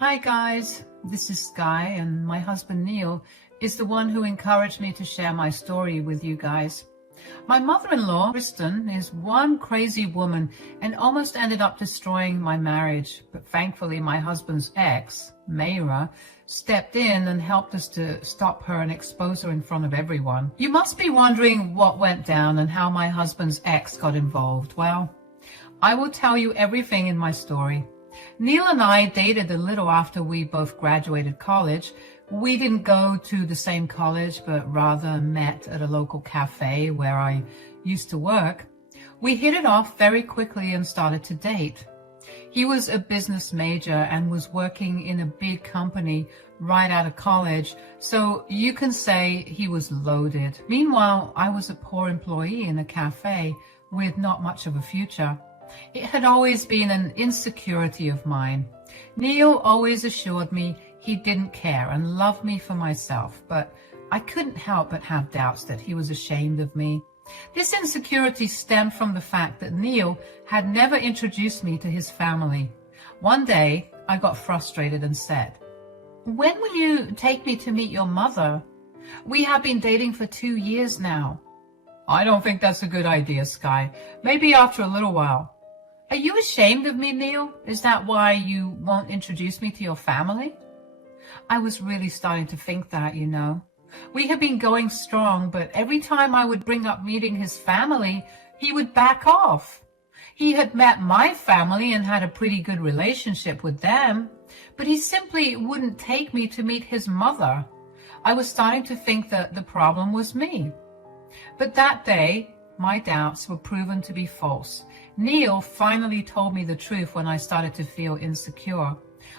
Hi guys, this is Sky, and my husband Neil is the one who encouraged me to share my story with you guys. My mother-in-law, Kristen, is one crazy woman and almost ended up destroying my marriage. But thankfully, my husband's ex, Mayra, stepped in and helped us to stop her and expose her in front of everyone. You must be wondering what went down and how my husband's ex got involved. Well, I will tell you everything in my story. Neil and I dated a little after we both graduated college. We didn't go to the same college, but rather met at a local cafe where I used to work. We hit it off very quickly and started to date. He was a business major and was working in a big company right out of college, so you can say he was loaded. Meanwhile, I was a poor employee in a cafe with not much of a future. It had always been an insecurity of mine. Neil always assured me he didn't care and loved me for myself, but I couldn't help but have doubts that he was ashamed of me. This insecurity stemmed from the fact that Neil had never introduced me to his family. One day, I got frustrated and said, "When will you take me to meet your mother? We have been dating for 2 years now." "I don't think that's a good idea, Sky. Maybe after a little while." "Are you ashamed of me, Neil? Is that why you won't introduce me to your family?" I was really starting to think that, you know. We had been going strong, but every time I would bring up meeting his family, he would back off. He had met my family and had a pretty good relationship with them, but he simply wouldn't take me to meet his mother. I was starting to think that the problem was me. But that day, my doubts were proven to be false. Neil finally told me the truth when I started to feel insecure.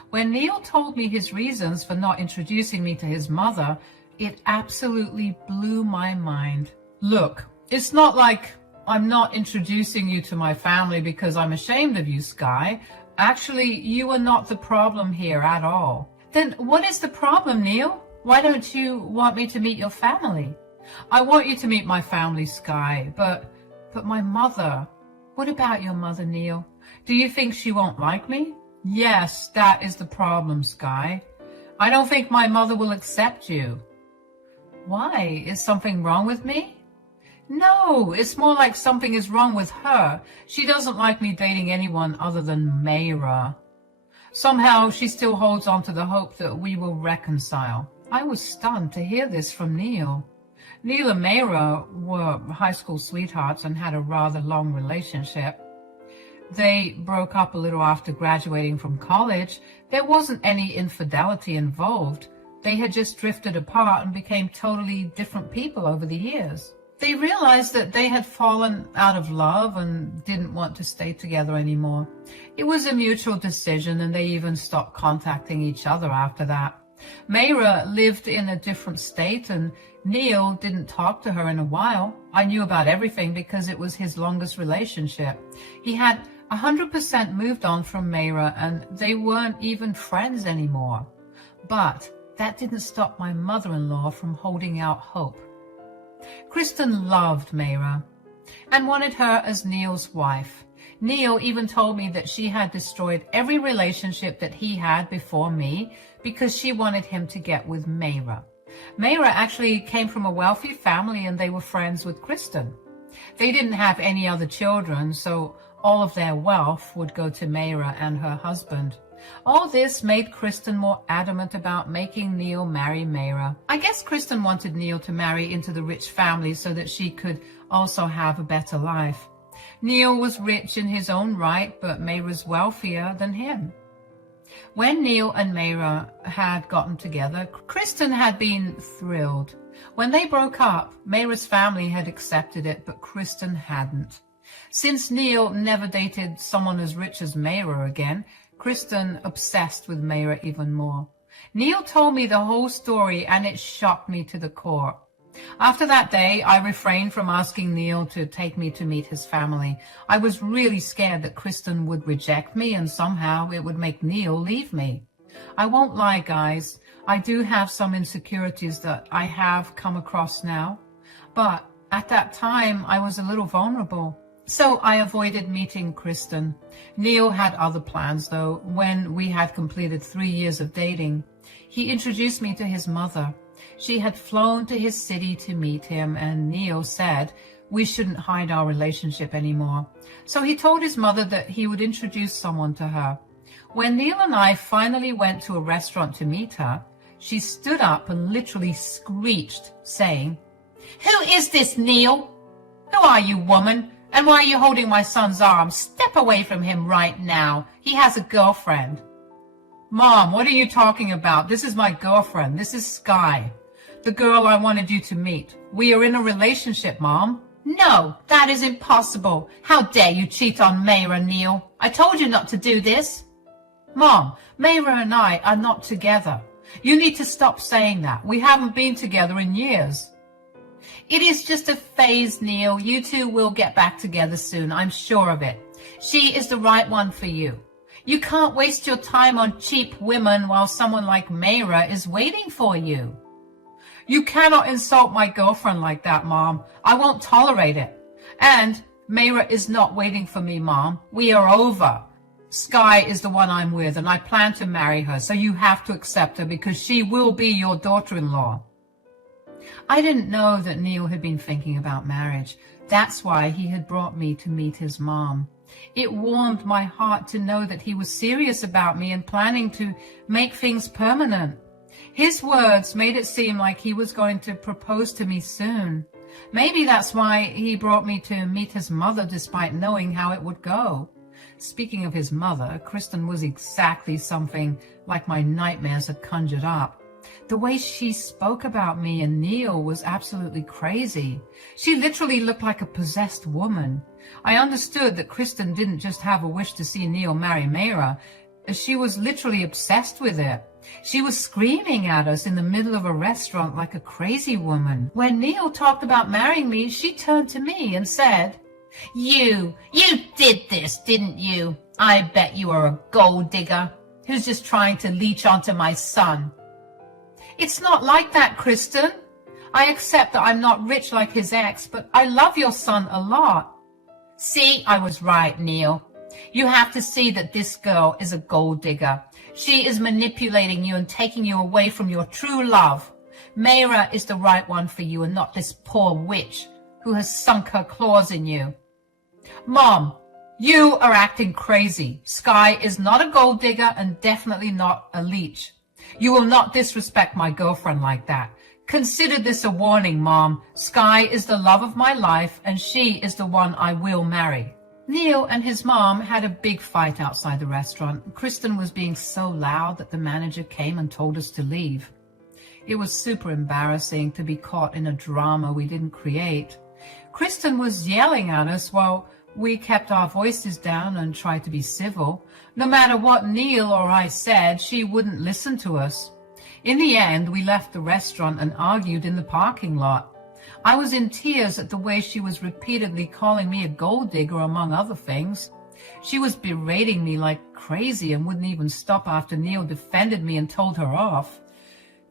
When Neil told me his reasons for not introducing me to his mother, it absolutely blew my mind. "Look, it's not like I'm not introducing you to my family because I'm ashamed of you, Sky. Actually, you are not the problem here at all." "Then what is the problem, Neil? Why don't you want me to meet your family?" "I want you to meet my family, Sky, but my mother." "What about your mother, Neil? Do you think she won't like me?" "Yes, that is the problem, Sky. I don't think my mother will accept you." "Why? Is something wrong with me?" "No, it's more like something is wrong with her. She doesn't like me dating anyone other than Mayra. Somehow she still holds on to the hope that we will reconcile." I was stunned to hear this from Neil. Neil and Mayra were high school sweethearts and had a rather long relationship. They broke up a little after graduating from college. There wasn't any infidelity involved. They had just drifted apart and became totally different people over the years. They realized that they had fallen out of love and didn't want to stay together anymore. It was a mutual decision, and they even stopped contacting each other after that. Mayra lived in a different state, and Neil didn't talk to her in a while. I knew about everything because it was his longest relationship. He had 100% moved on from Mayra, and they weren't even friends anymore. But that didn't stop my mother-in-law from holding out hope. Kristen loved Mayra and wanted her as Neil's wife. Neil even told me that she had destroyed every relationship that he had before me because she wanted him to get with Mayra. Mayra actually came from a wealthy family, and they were friends with Kristen. They didn't have any other children, so all of their wealth would go to Mayra and her husband. All this made Kristen more adamant about making Neil marry Mayra. I guess Kristen wanted Neil to marry into the rich family so that she could also have a better life. Neil was rich in his own right, but Mayra's wealthier than him. When Neil and Mayra had gotten together, Kristen had been thrilled. When they broke up, Mayra's family had accepted it, but Kristen hadn't. Since Neil never dated someone as rich as Mayra again, Kristen obsessed with Mayra even more. Neil told me the whole story, and it shocked me to the core. After that day, I refrained from asking Neil to take me to meet his family. I was really scared that Kristen would reject me and somehow it would make Neil leave me. I won't lie, guys. I do have some insecurities that I have come across now. But at that time, I was a little vulnerable. So I avoided meeting Kristen. Neil had other plans, though. When we had completed 3 years of dating, he introduced me to his mother. She had flown to his city to meet him, and Neil said we shouldn't hide our relationship anymore. So he told his mother that he would introduce someone to her. When Neil and I finally went to a restaurant to meet her, she stood up and literally screeched, saying, "Who is this, Neil? Who are you, woman? And why are you holding my son's arm? Step away from him right now. He has a girlfriend." "Mom, what are you talking about? This is my girlfriend. This is Sky, the girl I wanted you to meet. We are in a relationship, Mom." "No, that is impossible. How dare you cheat on Mayra, Neil? I told you not to do this." "Mom, Mayra and I are not together. You need to stop saying that. We haven't been together in years." "It is just a phase, Neil. You two will get back together soon. I'm sure of it. She is the right one for you. You can't waste your time on cheap women while someone like Mayra is waiting for you." "You cannot insult my girlfriend like that, Mom. I won't tolerate it. And Mayra is not waiting for me, Mom. We are over. Sky is the one I'm with, and I plan to marry her, so you have to accept her because she will be your daughter-in-law." I didn't know that Neil had been thinking about marriage. That's why he had brought me to meet his mom. It warmed my heart to know that he was serious about me and planning to make things permanent. His words made it seem like he was going to propose to me soon. Maybe that's why he brought me to meet his mother despite knowing how it would go. Speaking of his mother, Kristen was exactly something like my nightmares had conjured up. The way she spoke about me and Neil was absolutely crazy. She literally looked like a possessed woman. I understood that Kristen didn't just have a wish to see Neil marry Mayra. She was literally obsessed with it. She was screaming at us in the middle of a restaurant like a crazy woman. When Neil talked about marrying me, she turned to me and said, You did this, didn't you? I bet you are a gold digger who's just trying to leech onto my son." "It's not like that, Kristen. I accept that I'm not rich like his ex, but I love your son a lot." "See, I was right, Neil. You have to see that this girl is a gold digger. She is manipulating you and taking you away from your true love. Mayra is the right one for you and not this poor witch who has sunk her claws in you." "Mom, you are acting crazy. Sky is not a gold digger and definitely not a leech. You will not disrespect my girlfriend like that. Consider this a warning, Mom. Sky is the love of my life, and she is the one I will marry." Neil and his mom had a big fight outside the restaurant. Kristen was being so loud that the manager came and told us to leave. It was super embarrassing to be caught in a drama we didn't create. Kristen was yelling at us while we kept our voices down and tried to be civil. No matter what Neil or I said, she wouldn't listen to us. In the end, we left the restaurant and argued in the parking lot. I was in tears at the way she was repeatedly calling me a gold digger, among other things. She was berating me like crazy and wouldn't even stop after Neil defended me and told her off.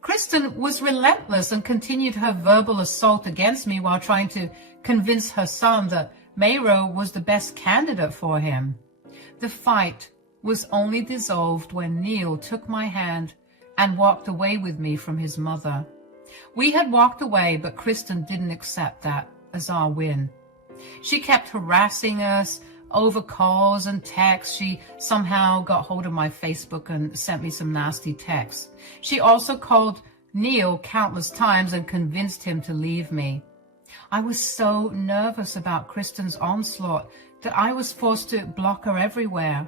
Kristen was relentless and continued her verbal assault against me while trying to convince her son that Mayra was the best candidate for him. The fight was only dissolved when Neil took my hand and walked away with me from his mother. We had walked away, but Kristen didn't accept that as our win. She kept harassing us over calls and texts. She somehow got hold of my Facebook and sent me some nasty texts. She also called Neil countless times and convinced him to leave me. I was so nervous about Kristen's onslaught that I was forced to block her everywhere.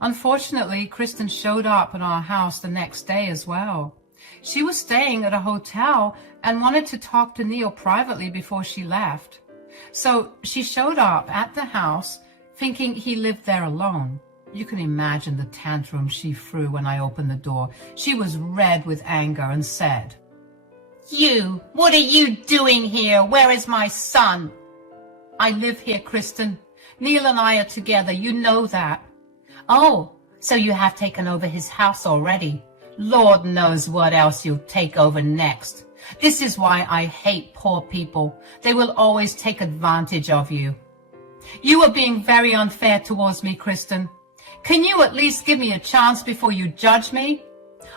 Unfortunately, Kristen showed up at our house the next day as well. She was staying at a hotel and wanted to talk to Neil privately before she left. So she showed up at the house thinking he lived there alone. You can imagine the tantrum she threw when I opened the door. She was red with anger and said, What are you doing here? Where is my son?" "I live here, Kristen. Neil and I are together. You know that." "Oh, so you have taken over his house already. Lord knows what else you'll take over next. This is why I hate poor people. They will always take advantage of you." You are being very unfair towards me, Kristen. Can you at least give me a chance before you judge me?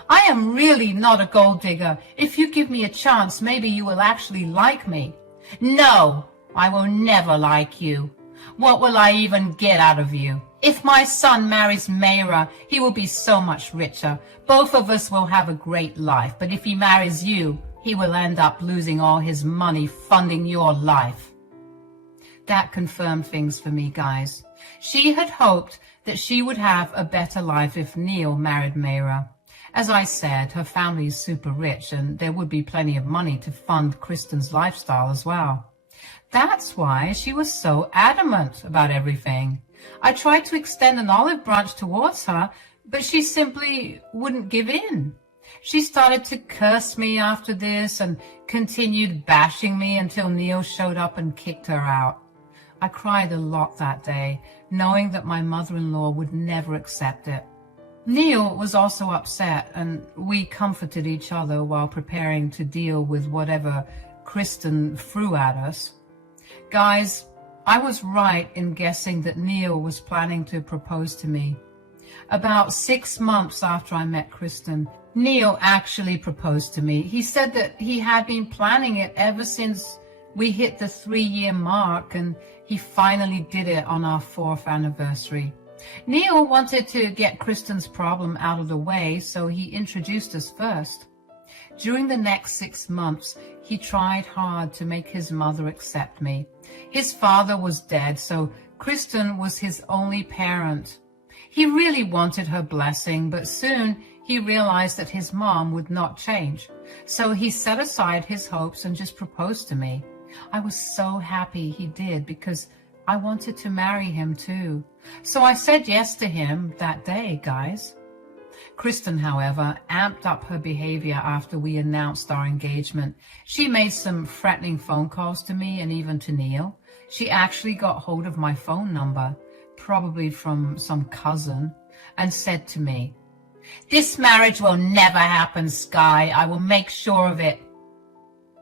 I am really not a gold digger. If you give me a chance, maybe you will actually like me. No, I will never like you. What will I even get out of you? If my son marries Mayra, he will be so much richer. Both of us will have a great life. But if he marries you, he will end up losing all his money funding your life. That confirmed things for me, guys. She had hoped that she would have a better life if Neil married Mayra. As I said, her family is super rich and there would be plenty of money to fund Kristen's lifestyle as well. That's why she was so adamant about everything. I tried to extend an olive branch towards her, but she simply wouldn't give in. She started to curse me after this and continued bashing me until Neil showed up and kicked her out. I cried a lot that day, knowing that my mother-in-law would never accept it. Neil was also upset, and we comforted each other while preparing to deal with whatever Kristen threw at us. Guys, I was right in guessing that Neil was planning to propose to me. About 6 months after I met Kristen, Neil actually proposed to me. He said that he had been planning it ever since we hit the 3-year mark, and he finally did it on our 4th anniversary. Neil wanted to get Kristen's problem out of the way, so he introduced us first. During the next 6 months, he tried hard to make his mother accept me. His father was dead, so Kristen was his only parent. He really wanted her blessing, but soon he realized that his mom would not change. So he set aside his hopes and just proposed to me. I was so happy he did because I wanted to marry him too. So I said yes to him that day, guys. Kristen, however, amped up her behavior after we announced our engagement. She made some threatening phone calls to me and even to Neil. She actually got hold of my phone number, probably from some cousin, and said to me, "This marriage will never happen, Sky. I will make sure of it."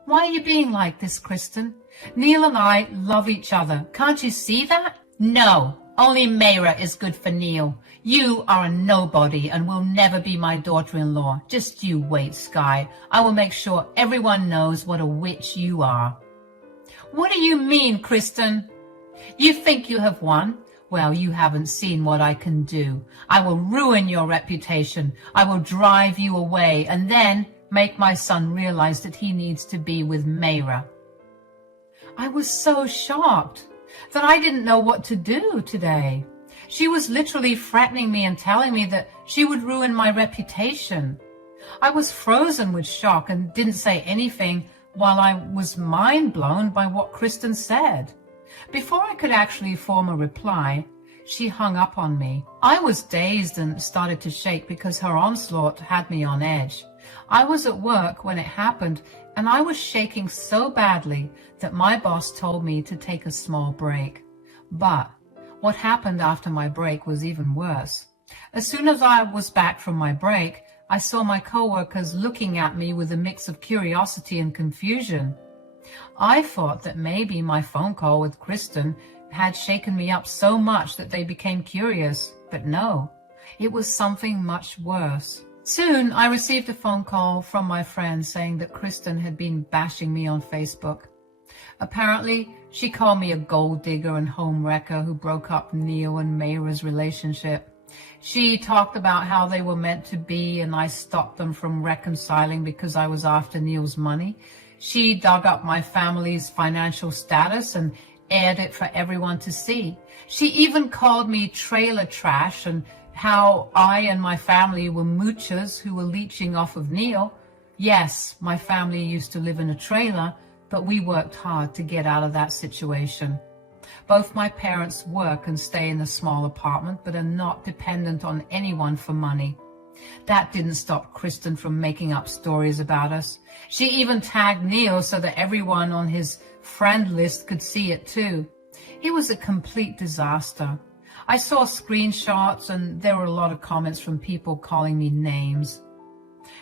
Why are you being like this, Kristen? Neil and I love each other. Can't you see that? No, only Mayra is good for Neil. You are a nobody and will never be my daughter-in-law. Just you wait, Sky. I will make sure everyone knows what a witch you are. What do you mean, Kristen? You think you have won? Well, you haven't seen what I can do. I will ruin your reputation. I will drive you away and then make my son realize that he needs to be with Mayra. I was so shocked that I didn't know what to do today. She was literally threatening me and telling me that she would ruin my reputation. I was frozen with shock and didn't say anything while I was mind blown by what Kristen said. Before I could actually form a reply, she hung up on me. I was dazed and started to shake because her onslaught had me on edge. I was at work when it happened, and I was shaking so badly that my boss told me to take a small break. But what happened after my break was even worse. As soon as I was back from my break, I saw my coworkers looking at me with a mix of curiosity and confusion. I thought that maybe my phone call with Kristen had shaken me up so much that they became curious, but no, it was something much worse. Soon, I received a phone call from my friend saying that Kristen had been bashing me on Facebook. Apparently, she called me a gold digger and home wrecker who broke up Neil and Mayra's relationship. She talked about how they were meant to be and I stopped them from reconciling because I was after Neil's money. She dug up my family's financial status and aired it for everyone to see. She even called me trailer trash and how I and my family were moochers who were leeching off of Neil. Yes, my family used to live in a trailer, but we worked hard to get out of that situation. Both my parents work and stay in a small apartment, but are not dependent on anyone for money. That didn't stop Kristen from making up stories about us. She even tagged Neil so that everyone on his friend list could see it too. It was a complete disaster. I saw screenshots and there were a lot of comments from people calling me names.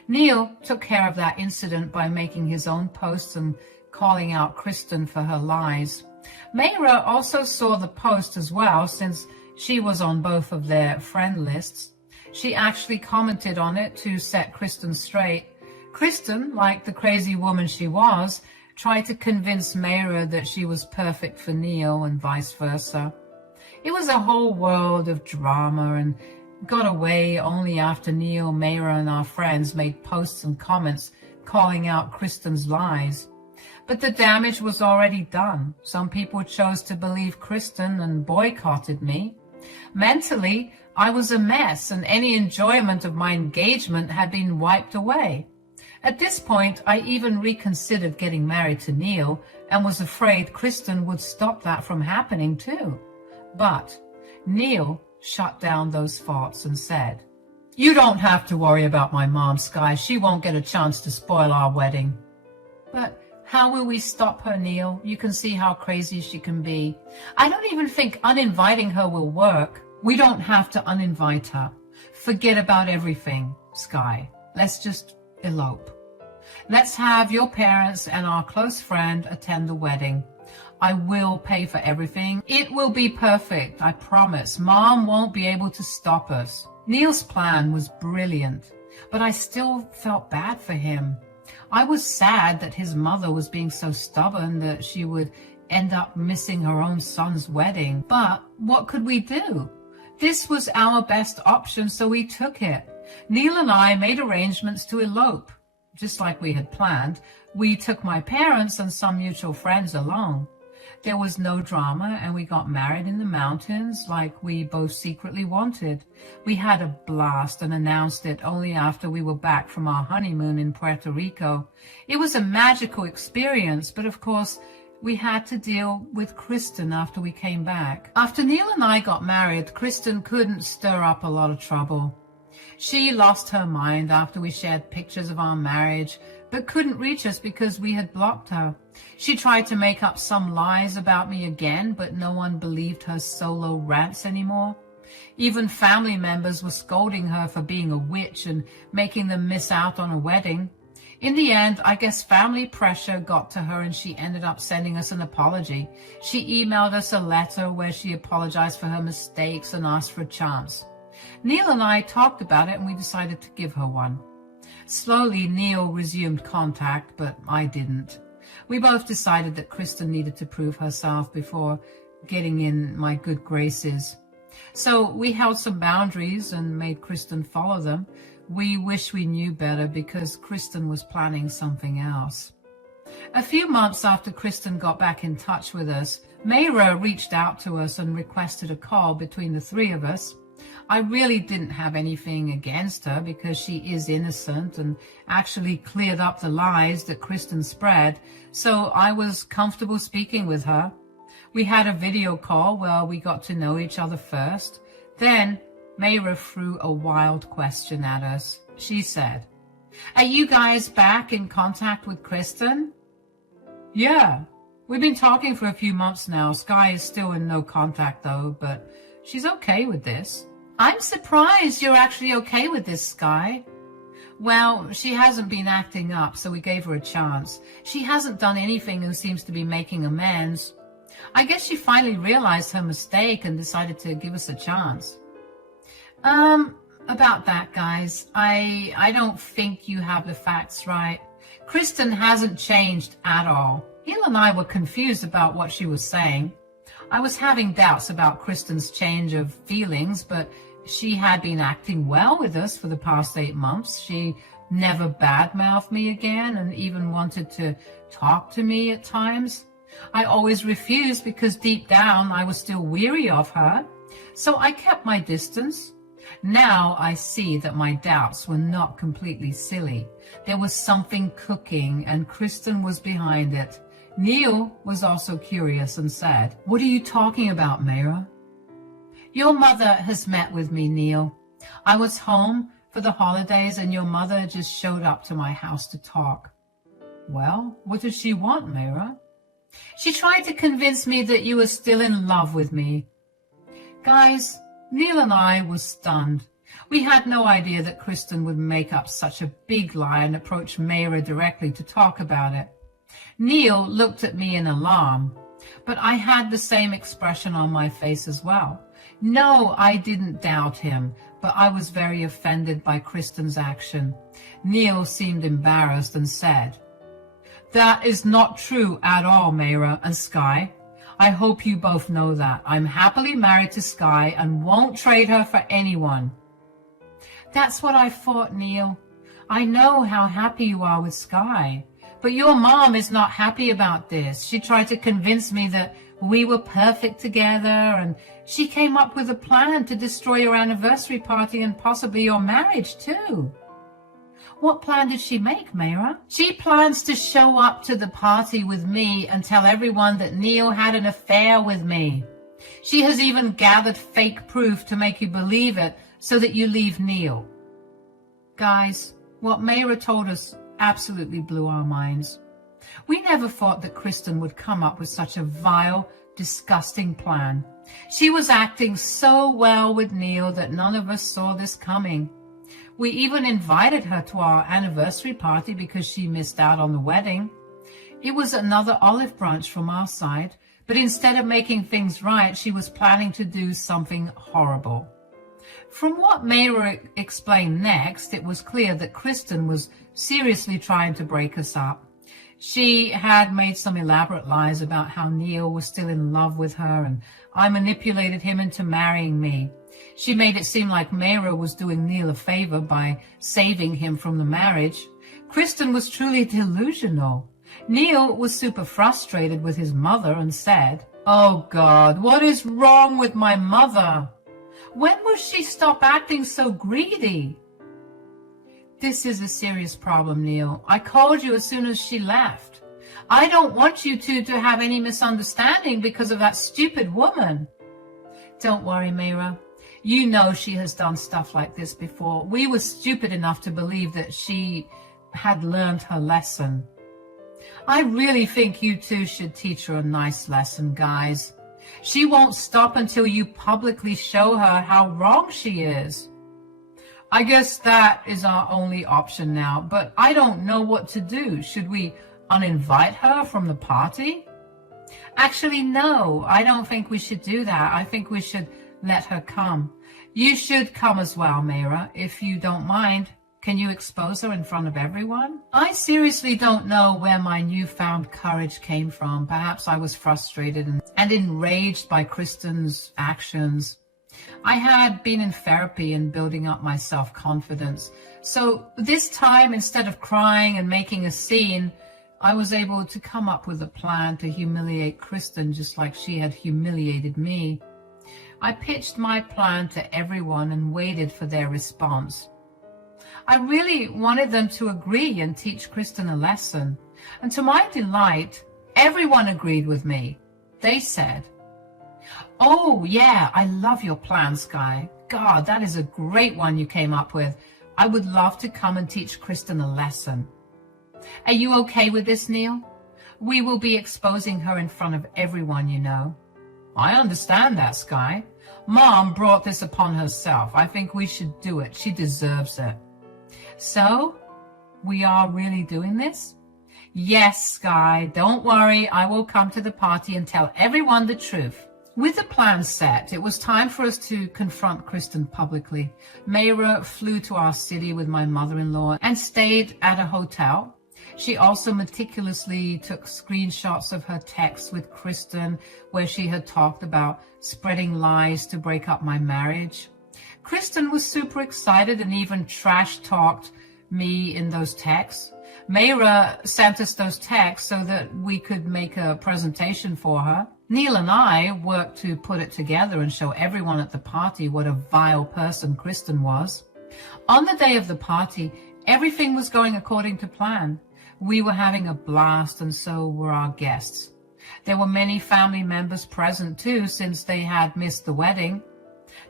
Neil took care of that incident by making his own posts and calling out Kristen for her lies. Mayra also saw the post as well, since she was on both of their friend lists. She actually commented on it to set Kristen straight. Kristen, like the crazy woman she was, tried to convince Mayra that she was perfect for Neil and vice versa. It was a whole world of drama and got away only after Neil, Mayra, and our friends made posts and comments calling out Kristen's lies. But the damage was already done. Some people chose to believe Kristen and boycotted me. Mentally, I was a mess, and any enjoyment of my engagement had been wiped away. At this point, I even reconsidered getting married to Neil and was afraid Kristen would stop that from happening too. But Neil shut down those thoughts and said, "You don't have to worry about my mom, Sky. She won't get a chance to spoil our wedding." But how will we stop her, Neil? You can see how crazy she can be. I don't even think uninviting her will work. We don't have to uninvite her. Forget about everything, Sky. Let's just elope. Let's have your parents and our close friend attend the wedding. I will pay for everything. It will be perfect, I promise. Mom won't be able to stop us. Neil's plan was brilliant, but I still felt bad for him. I was sad that his mother was being so stubborn that she would end up missing her own son's wedding. But what could we do? This was our best option, so we took it. Neil and I made arrangements to elope, just like we had planned. We took my parents and some mutual friends along. There was no drama, and we got married in the mountains like we both secretly wanted. We had a blast and announced it only after we were back from our honeymoon in Puerto Rico. It was a magical experience, but of course, we had to deal with Kristen after we came back. After Neil and I got married, Kristen couldn't stir up a lot of trouble. She lost her mind after we shared pictures of our marriage, but couldn't reach us because we had blocked her. She tried to make up some lies about me again, but no one believed her solo rants anymore. Even family members were scolding her for being a witch and making them miss out on a wedding. In the end, I guess family pressure got to her and she ended up sending us an apology. She emailed us a letter where she apologized for her mistakes and asked for a chance. Neil and I talked about it and we decided to give her one. Slowly, Neil resumed contact, but I didn't. We both decided that Kristen needed to prove herself before getting in my good graces. So we held some boundaries and made Kristen follow them. We wish we knew better because Kristen was planning something else. A few months after Kristen got back in touch with us, Mayra reached out to us and requested a call between the three of us. I really didn't have anything against her because she is innocent and actually cleared up the lies that Kristen spread, so I was comfortable speaking with her. We had a video call where we got to know each other first. Then Mayra threw a wild question at us. She said, "Are you guys back in contact with Kristen?" "Yeah, we've been talking for a few months now. Sky is still in no contact though, but she's okay with this." "I'm surprised you're actually okay with this, Sky." "Well, she hasn't been acting up, so we gave her a chance. She hasn't done anything and seems to be making amends. I guess she finally realized her mistake and decided to give us a chance." About that, guys, I don't think you have the facts right. Kristen hasn't changed at all. Neil and I were confused about what she was saying. I was having doubts about Kristen's change of feelings, but she had been acting well with us for the past 8 months. She never badmouthed me again and even wanted to talk to me at times. I always refused because deep down I was still weary of her, so I kept my distance. Now I see that my doubts were not completely silly. There was something cooking and Kristen was behind it. Neil was also curious and said, "What are you talking about, Mayra?" "Your mother has met with me, Neil. I was home for the holidays and your mother just showed up to my house to talk." "Well, what does she want, Mayra?" "She tried to convince me that you were still in love with me." Guys, Neil and I were stunned. We had no idea that Kristen would make up such a big lie and approach Mayra directly to talk about it. Neil looked at me in alarm. But I had the same expression on my face as well. No, I didn't doubt him, but I was very offended by Kristen's action. Neil seemed embarrassed and said, "That is not true at all, Mayra and Sky. I hope you both know that. I'm happily married to Sky and won't trade her for anyone." That's what I thought, Neil. I know how happy you are with Sky, but your mom is not happy about this. She tried to convince me that we were perfect together, and she came up with a plan to destroy your anniversary party and possibly your marriage too. What plan did she make, Mayra? She plans to show up to the party with me and tell everyone that Neil had an affair with me. She has even gathered fake proof to make you believe it so that you leave Neil. Guys, what Mayra told us absolutely blew our minds. We never thought that Kristen would come up with such a vile, disgusting plan. She was acting so well with Neil that none of us saw this coming. We even invited her to our anniversary party because she missed out on the wedding. It was another olive branch from our side, but instead of making things right, she was planning to do something horrible. From what Mayra explained next, it was clear that Kristen was seriously trying to break us up. She had made some elaborate lies about how Neil was still in love with her, and I manipulated him into marrying me. She made it seem like Mayra was doing Neil a favor by saving him from the marriage. Kristen was truly delusional. Neil was super frustrated with his mother and said, "Oh God, what is wrong with my mother? When will she stop acting so greedy?" This is a serious problem, Neil. I called you as soon as she left. I don't want you two to have any misunderstanding because of that stupid woman. Don't worry, Mayra. You know she has done stuff like this before. We were stupid enough to believe that she had learned her lesson. I really think you two should teach her a nice lesson, guys. She won't stop until you publicly show her how wrong she is. I guess that is our only option now, but I don't know what to do. Should we uninvite her from the party? Actually, no, I don't think we should do that. I think we should let her come. You should come as well, Mayra, if you don't mind. Can you expose her in front of everyone? I seriously don't know where my newfound courage came from. Perhaps I was frustrated and enraged by Kristen's actions. I had been in therapy and building up my self-confidence. So this time, instead of crying and making a scene, I was able to come up with a plan to humiliate Kristen just like she had humiliated me. I pitched my plan to everyone and waited for their response. I really wanted them to agree and teach Kristen a lesson. And to my delight, everyone agreed with me. They said, "Oh, yeah, I love your plan, Sky. God, that is a great one you came up with. I would love to come and teach Kristen a lesson." Are you okay with this, Neil? We will be exposing her in front of everyone, you know. I understand that, Sky. Mom brought this upon herself. I think we should do it. She deserves it. So, we are really doing this? Yes, Sky, don't worry. I will come to the party and tell everyone the truth. With the plan set, it was time for us to confront Kristen publicly. Mayra flew to our city with my mother-in-law and stayed at a hotel. She also meticulously took screenshots of her texts with Kristen where she had talked about spreading lies to break up my marriage. Kristen was super excited and even trash-talked me in those texts. Mayra sent us those texts so that we could make a presentation for her. Neil and I worked to put it together and show everyone at the party what a vile person Kristen was. On the day of the party, everything was going according to plan. We were having a blast, and so were our guests. There were many family members present too, since they had missed the wedding.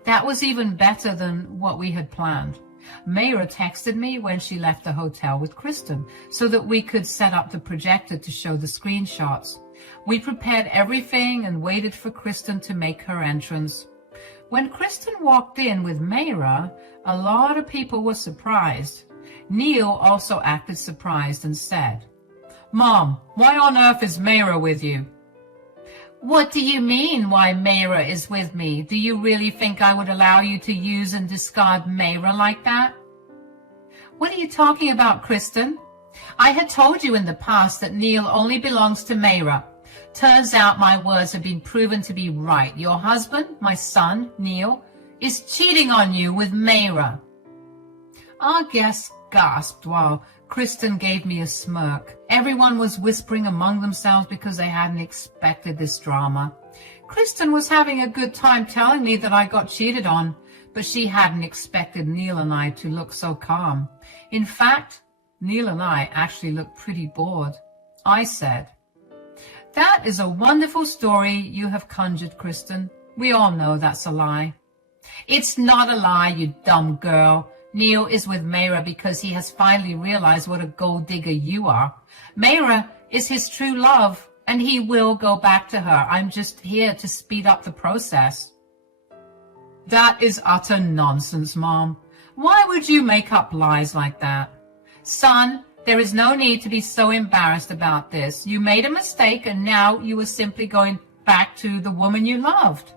That was even better than what we had planned. Mayra texted me when she left the hotel with Kristen so that we could set up the projector to show the screenshots. We prepared everything and waited for Kristen to make her entrance. When Kristen walked in with Mayra, a lot of people were surprised. Neil also acted surprised and said, "Mom, why on earth is Mayra with you?" What do you mean, why Mayra is with me? Do you really think I would allow you to use and discard Mayra like that? What are you talking about, Kristen? I had told you in the past that Neil only belongs to Mayra. Turns out my words have been proven to be right. Your husband, my son, Neil, is cheating on you with Mayra. Our guests gasped while Kristen gave me a smirk. Everyone was whispering among themselves because they hadn't expected this drama. Kristen was having a good time telling me that I got cheated on, but she hadn't expected Neil and I to look so calm. In fact, Neil and I actually looked pretty bored. I said, "That is a wonderful story you have conjured, Kristen. We all know that's a lie." "It's not a lie, you dumb girl. Neil is with Mayra because he has finally realized what a gold digger you are. Mayra is his true love, and he will go back to her. I'm just here to speed up the process." That is utter nonsense, Mom. Why would you make up lies like that? Son, there is no need to be so embarrassed about this. You made a mistake, and now you are simply going back to the woman you loved.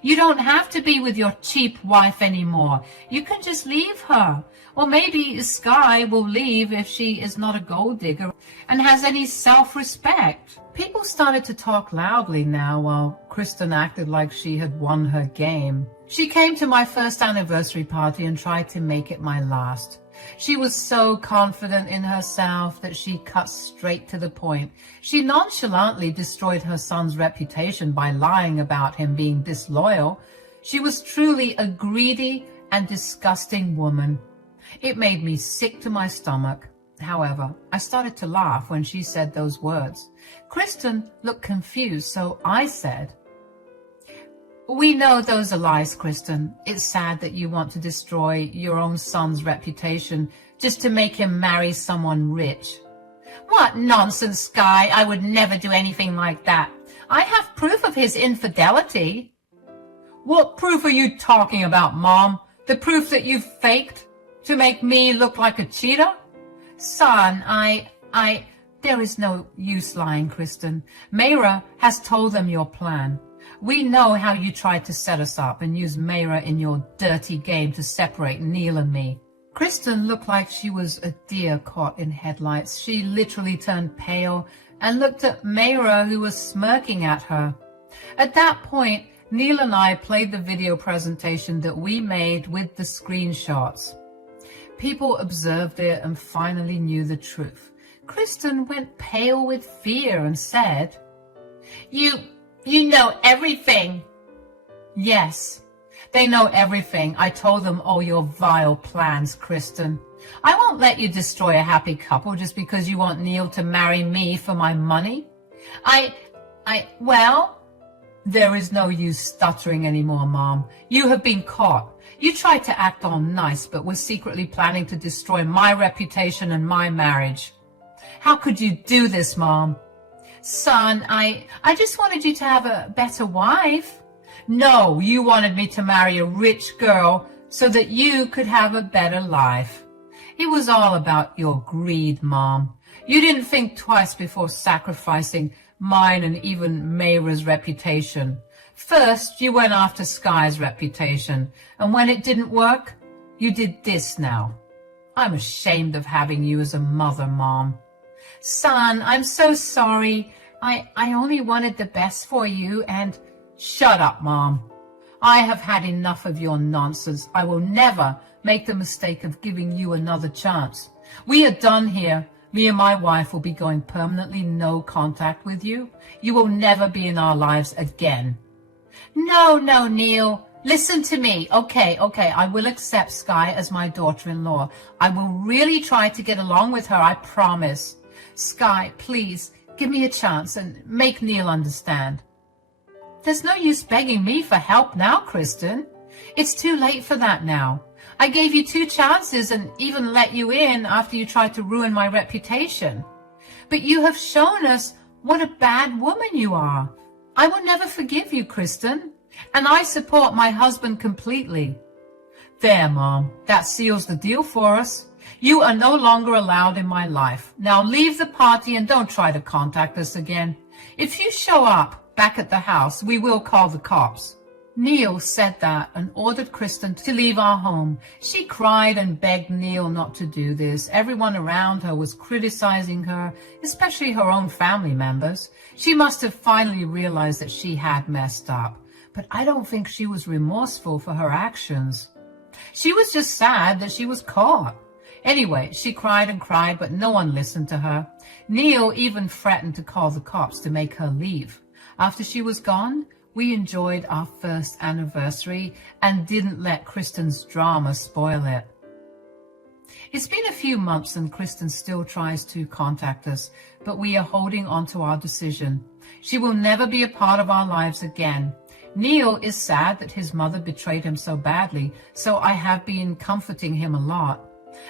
You don't have to be with your cheap wife anymore. You can just leave her. Or maybe Sky will leave if she is not a gold digger and has any self-respect. People started to talk loudly now while Kristen acted like she had won her game. She came to my first anniversary party and tried to make it my last. She was so confident in herself that she cut straight to the point. She nonchalantly destroyed her son's reputation by lying about him being disloyal. She was truly a greedy and disgusting woman. It made me sick to my stomach. However, I started to laugh when she said those words. Kristen looked confused, so I said, "We know those are lies, Kristen. It's sad that you want to destroy your own son's reputation just to make him marry someone rich." "What nonsense, Sky. I would never do anything like that. I have proof of his infidelity." "What proof are you talking about, Mom? The proof that you faked to make me look like a cheater?" "Son, there is no use lying, Kristen. Mayra has told them your plan. We know how you tried to set us up and use Mayra in your dirty game to separate Neil and me." Kristen looked like she was a deer caught in headlights. She literally turned pale and looked at Mayra, who was smirking at her. At that point, Neil and I played the video presentation that we made with the screenshots. People observed it and finally knew the truth. Kristen went pale with fear and said, You know everything." "Yes, they know everything. I told them all your vile plans, Kristen. I won't let you destroy a happy couple just because you want Neil to marry me for my money. Well, there is no use stuttering anymore, Mom. You have been caught. You tried to act all nice, but were secretly planning to destroy my reputation and my marriage. How could you do this, Mom?" "Son, I just wanted you to have a better wife." "No, you wanted me to marry a rich girl so that you could have a better life. It was all about your greed, Mom. You didn't think twice before sacrificing mine and even Mayra's reputation. First, you went after Sky's reputation, and when it didn't work, you did this now. I'm ashamed of having you as a mother, Mom." "Son, I'm so sorry. I only wanted the best for you and—" "Shut up, Mom. I have had enough of your nonsense. I will never make the mistake of giving you another chance. We are done here. Me and my wife will be going permanently no contact with you. You will never be in our lives again." No, Neil. Listen to me. Okay, I will accept Sky as my daughter-in-law. I will really try to get along with her, I promise. Sky, please, give me a chance and make Neil understand. There's no use begging me for help now, Kristen. It's too late for that now. I gave you 2 chances and even let you in after you tried to ruin my reputation. But you have shown us what a bad woman you are. I will never forgive you, Kristen, and I support my husband completely. There, Mom, that seals the deal for us. You are no longer allowed in my life. Now leave the party and don't try to contact us again. If you show up, back at the house. We will call the cops." Neil said that and ordered Kristen to leave our home. She cried and begged Neil not to do this. Everyone around her was criticizing her, especially her own family members. She must have finally realized that she had messed up, but I don't think she was remorseful for her actions. She was just sad that she was caught. Anyway, she cried and cried, but no one listened to her. Neil even threatened to call the cops to make her leave. After she was gone, we enjoyed our first anniversary and didn't let Kristen's drama spoil it. It's been a few months and Kristen still tries to contact us, but we are holding on to our decision. She will never be a part of our lives again. Neil is sad that his mother betrayed him so badly, so I have been comforting him a lot.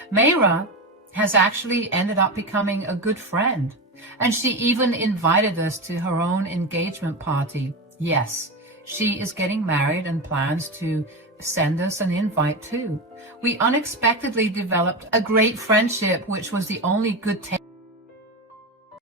Mayra has actually ended up becoming a good friend, and she even invited us to her own engagement party. Yes, she is getting married and plans to send us an invite too. We unexpectedly developed a great friendship, which was the only good